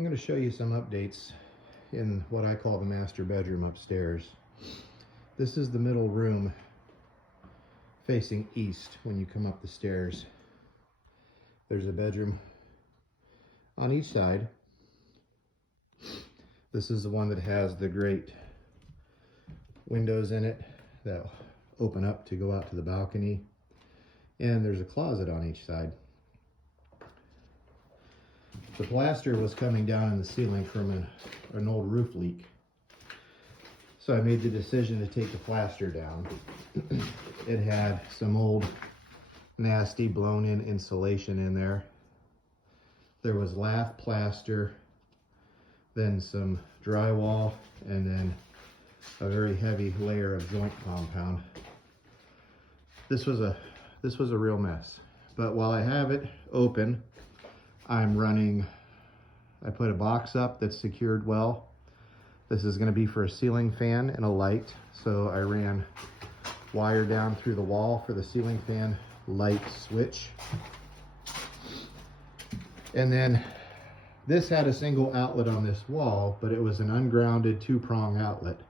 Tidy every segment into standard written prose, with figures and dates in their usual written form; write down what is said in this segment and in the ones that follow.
I'm going to show you some updates in what I call the master bedroom upstairs. This is the middle room facing east when you come up the stairs. There's a bedroom on each side. This is the one that has the great windows in it that open up to go out to the balcony. And there's a closet on each side. The plaster was coming down in the ceiling from an old roof leak. So I made the decision to take the plaster down. It had some old nasty blown in insulation in there. There was lath plaster, then some drywall, and then a very heavy layer of joint compound. This was a real mess. But while I have it open, I put a box up that's secured well. This is going to be for a ceiling fan and a light. So I ran wire down through the wall for the ceiling fan light switch. And then this had a single outlet on this wall, but it was an ungrounded 2-prong outlet.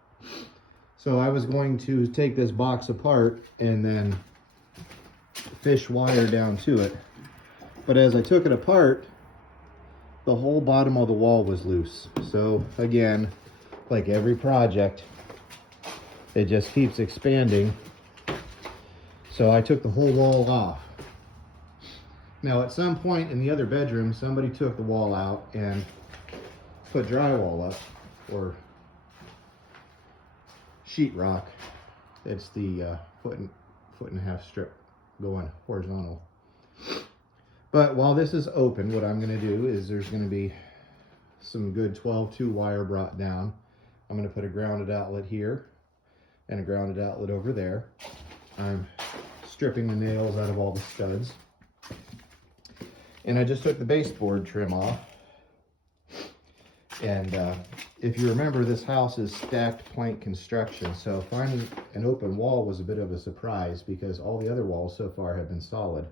So I was going to take this box apart and then fish wire down to it. But as I took it apart, the whole bottom of the wall was loose. So again, like every project, it just keeps expanding. So I took the whole wall off. Now at some point in the other bedroom, somebody took the wall out and put drywall up, or sheetrock. It's the foot and a half strip going horizontal. But while this is open, what I'm going to do is there's going to be some good 12-2 wire brought down. I'm going to put a grounded outlet here and a grounded outlet over there. I'm stripping the nails out of all the studs. And I just took the baseboard trim off. And if you remember, this house is stacked plank construction, so finding an open wall was a bit of a surprise because all the other walls so far have been solid.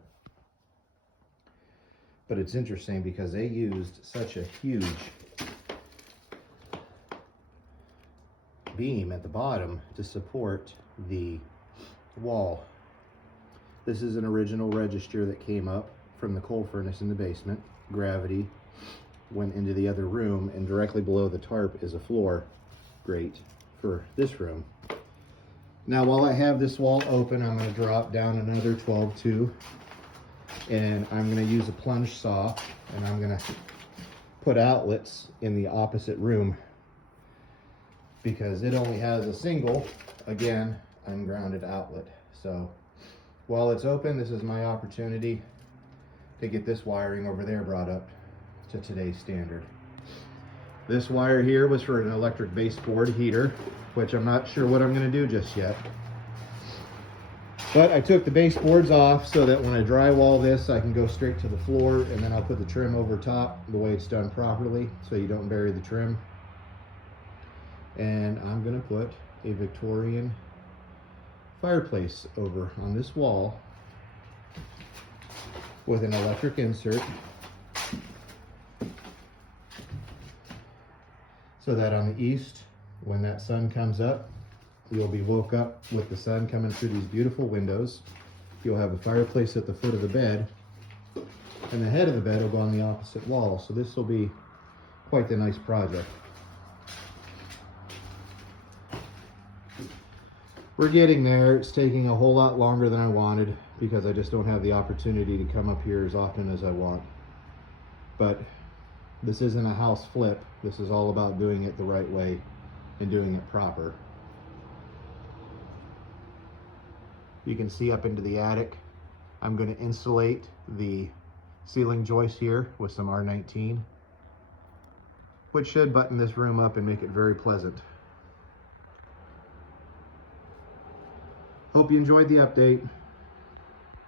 But it's interesting because they used such a huge beam at the bottom to support the wall. This is an original register that came up from the coal furnace in the basement. Gravity went into the other room, and directly below the tarp is a floor grate for this room. Now while I have this wall open, I'm going to drop down another 12-2, and I'm going to use a plunge saw, and I'm going to put outlets in the opposite room because it only has a single, again, ungrounded outlet. So while it's open, this is my opportunity to get this wiring over there brought up to today's standard. This wire here was for an electric baseboard heater, which I'm not sure what I'm going to do just yet. But I took the baseboards off so that when I drywall this, I can go straight to the floor, and then I'll put the trim over top the way it's done properly so you don't bury the trim. And I'm going to put a Victorian fireplace over on this wall with an electric insert, so that on the east, when that sun comes up, you'll be woke up with the sun coming through these beautiful windows. You'll have a fireplace at the foot of the bed, and the head of the bed will go on the opposite wall. So this will be quite the nice project. We're getting there. It's taking a whole lot longer than I wanted because I just don't have the opportunity to come up here as often as I want. But this isn't a house flip. This is all about doing it the right way and doing it proper. You can see up into the attic. I'm going to insulate the ceiling joist here with some R19, which should button this room up and make it very pleasant. Hope you enjoyed the update.